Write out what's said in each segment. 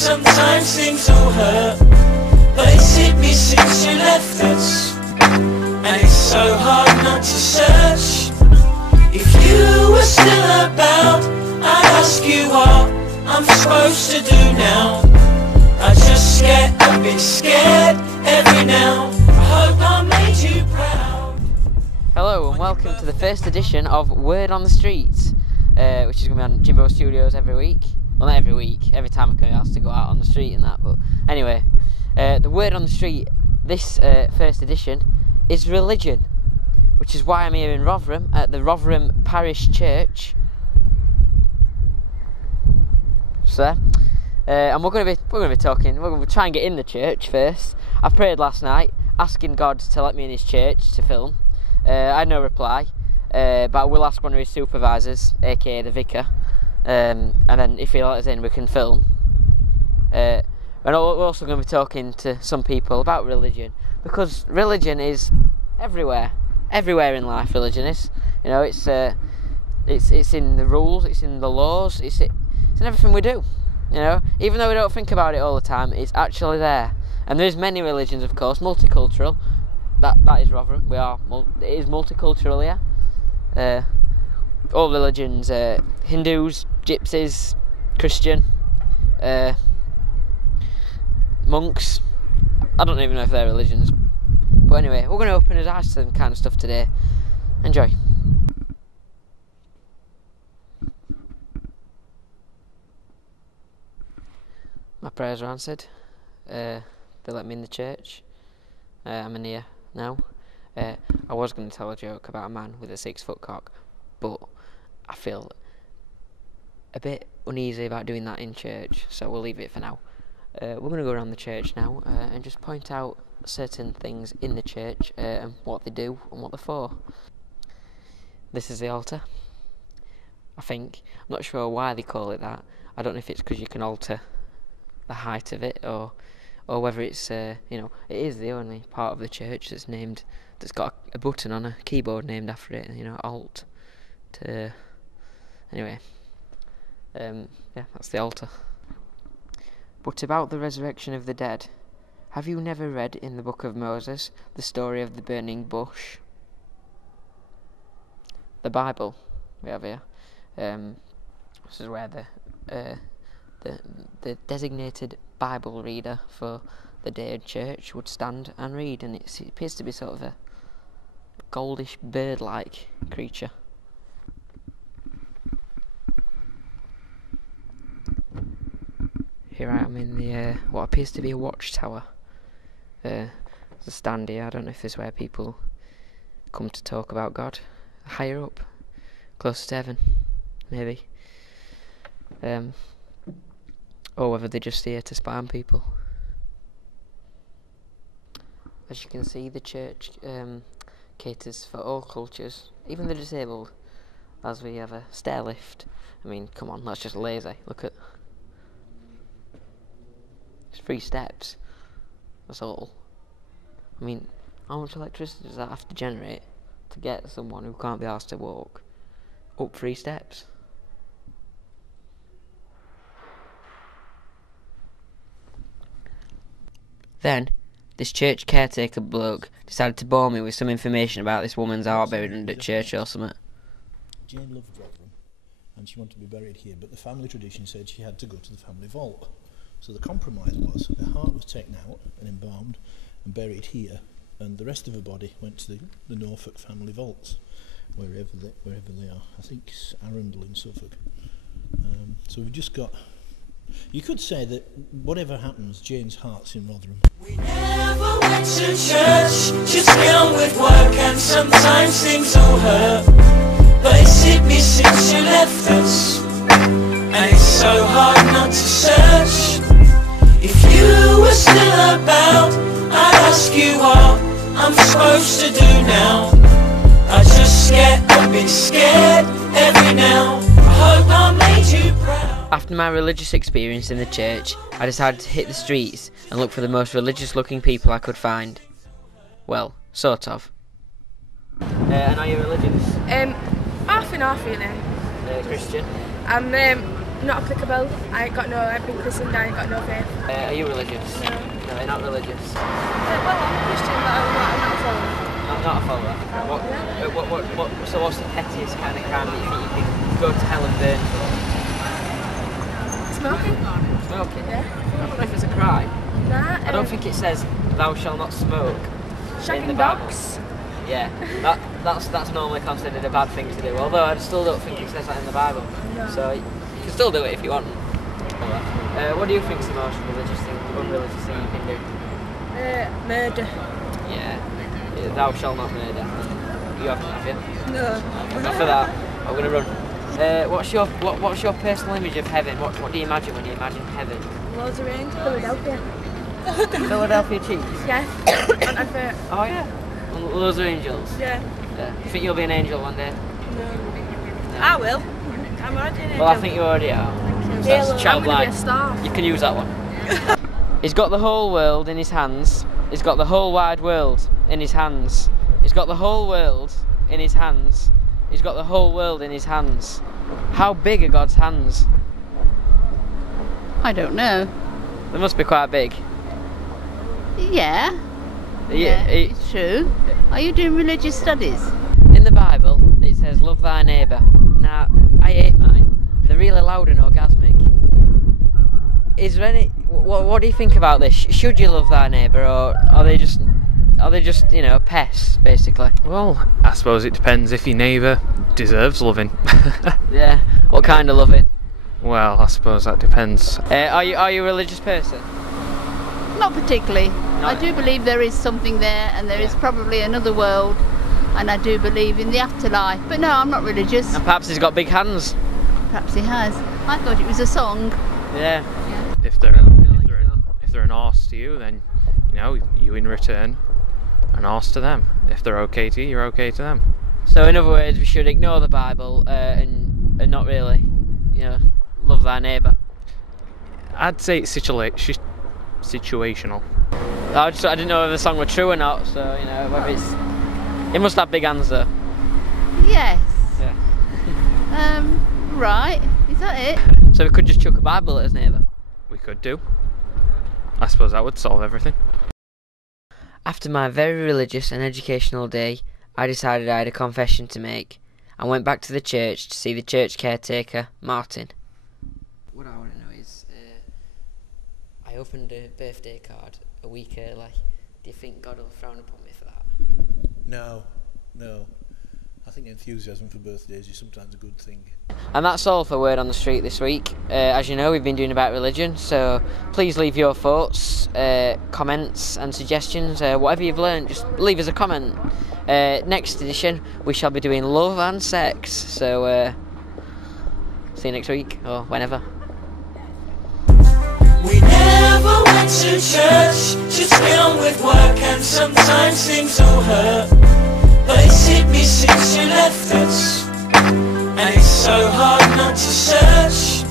sometimes things will hurt, but it's hit me since you left us, and it's so hard not to search. If you were still about, I'd ask you what I'm supposed to do now. I just get a bit scared every now. I hope I made you proud. Hello and welcome to the first edition of Word on the Street, which is going to be on Jimbo Studios every week. Well, not every week, every time I can ask to go out on the street and that, but anyway, the Word on the Street, this first edition, is religion, which is why I'm here in Rotherham, at the Rotherham Parish Church. So, and we're going to be talking. We're going to try and get in the church first. I prayed last night, asking God to let me in His church to film. I had no reply, but I will ask one of His supervisors, aka the vicar, and then if He let us in, we can film. And we're also going to be talking to some people about religion, because religion is everywhere in life. Religion is, you know, it's in the rules, it's in the laws, it's in everything we do. You know, even though we don't think about it all the time, it's actually there. And there's many religions, of course, multicultural. That is Rotherham. It is multicultural here. All religions, Hindus, Gypsies, Christian, monks. I don't even know if they're religions. But anyway, we're going to open his eyes to them kind of stuff today. Enjoy. My prayers are answered. They let me in the church. I'm in here now. I was going to tell a joke about a man with a 6-foot cock, but I feel a bit uneasy about doing that in church, so we'll leave it for now. We're going to go around the church now and just point out certain things in the church and what they do and what they're for. This is the altar, I think. I'm not sure why they call it that. I don't know if it's because you can alter the height of it, or whether it's it is the only part of the church that's got a button on a keyboard named after it. Alt to anyway. Yeah, that's the altar. But about the resurrection of the dead, have you never read in the book of Moses the story of the burning bush? The Bible we have here. This is where the designated Bible reader for the day of church would stand and read, and it appears to be sort of a goldish bird-like creature. Here I am in the what appears to be a watchtower. There's a stand here. I don't know if this is where people come to talk about God. Higher up, closer to heaven, maybe. Or whether they're just here to spy on people. As you can see, the church caters for all cultures, even the disabled, as we have a stair lift. I mean, come on, that's just lazy. Look at... It's 3 steps. That's all. I mean, how much electricity does that have to generate to get someone who can't be asked to walk up 3 steps? Then, this church caretaker bloke decided to bore me with some information about this woman's heart buried under church or something. Jane loved Rotherham, and she wanted to be buried here, but the family tradition said she had to go to the family vault. So the compromise was her heart was taken out and embalmed and buried here, and the rest of her body went to the Norfolk family vaults, wherever they are. I think it's Arundel in Suffolk. So we've just got... You could say that whatever happens, Jane's heart's in Rotherham. We never went to church, just get on with work, and sometimes things will hurt, but it's hit me since you left us, and it's so hard not to search. If you were still about, I'd ask you what I'm supposed to do now. I just get a bit scared every now. I hope I made you proud. After my religious experience in the church, I decided to hit the streets and look for the most religious looking people I could find. Well, sort of. And are you religious? Half and half, really. Christian? I'm Not applicable. I've been christened, I ain't got no faith. Are you religious? No. No, you're not religious. Well, I'm a Christian, but I'm not a follower. Not a follower. So what's the pettiest kind of crime that you think you could go to hell and burn for? Smoking? Smoking? Yeah. I don't know if it's a crime. Nah. I don't think it says thou shalt not smoke in the Shagging Bible. dogs. Yeah, that's normally considered a bad thing to do. Although I still don't think it says that in the Bible. No. So you can still do it if you want. What do you think is the most unreligious thing you can do? Murder. Yeah, thou shalt not murder. You haven't, have you? No. Enough of that. I'm gonna run. What's your personal image of heaven? What do you imagine when you imagine heaven? Loads of rain. Philadelphia. Philadelphia cheese. Yeah. On advert. Oh yeah. Loads of angels. Yeah. You think you'll be an angel one day? No. I will. I'm already an angel. Well, I think you already are. So that's I'm gonna be a childlike. star. You can use that one. He's got the whole world in his hands. He's got the whole wide world in his hands. He's got the whole world in his hands. He's got the whole world in his hands. How big are God's hands? I don't know. They must be quite big. Yeah. It's true. Are you doing religious studies? In the Bible, it says, love thy neighbour. Now, I hate mine. They're really loud and orgasmic. Is there any... What do you think about this? Should you love thy neighbour, or are they just, pests, basically? Well, I suppose it depends if your neighbour deserves loving. Yeah. What kind of loving? Well, I suppose that depends. Are you a religious person? Not particularly. I do believe there is something there, and there is probably another world, and I do believe in the afterlife. But no, I'm not religious. And perhaps he's got big hands. Perhaps he has. I thought it was a song. Yeah. If they're an arse to you, then you in return an arse to them. If they're okay to you, you're okay to them. So in other words, we should ignore the Bible and not really, love thy neighbour. I'd say it's situational. I didn't know if the song were true or not, so whether it must have big hands though. Yes. Yeah. Right. Is that it? So we could just chuck a Bible at his neighbour. We could do. I suppose that would solve everything. After my very religious and educational day, I decided I had a confession to make. I went back to the church to see the church caretaker, Martin. What I want to know is, I opened a birthday card a week early. Do you think God will frown upon me for that? No. I think enthusiasm for birthdays is sometimes a good thing. And that's all for Word on the Street this week. As you know, we've been doing about religion, so please leave your thoughts, comments and suggestions. Whatever you've learned, just leave us a comment. Next edition, we shall be doing love and sex, so see you next week, or whenever. We never went to church, just gone with work, and sometimes things all hurt. But it's hit me since you left us, and it's so hard not to search.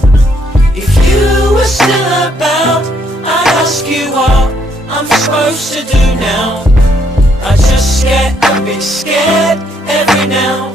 If you were still about, I'd ask you what I'm supposed to do now. I just get a bit scared every now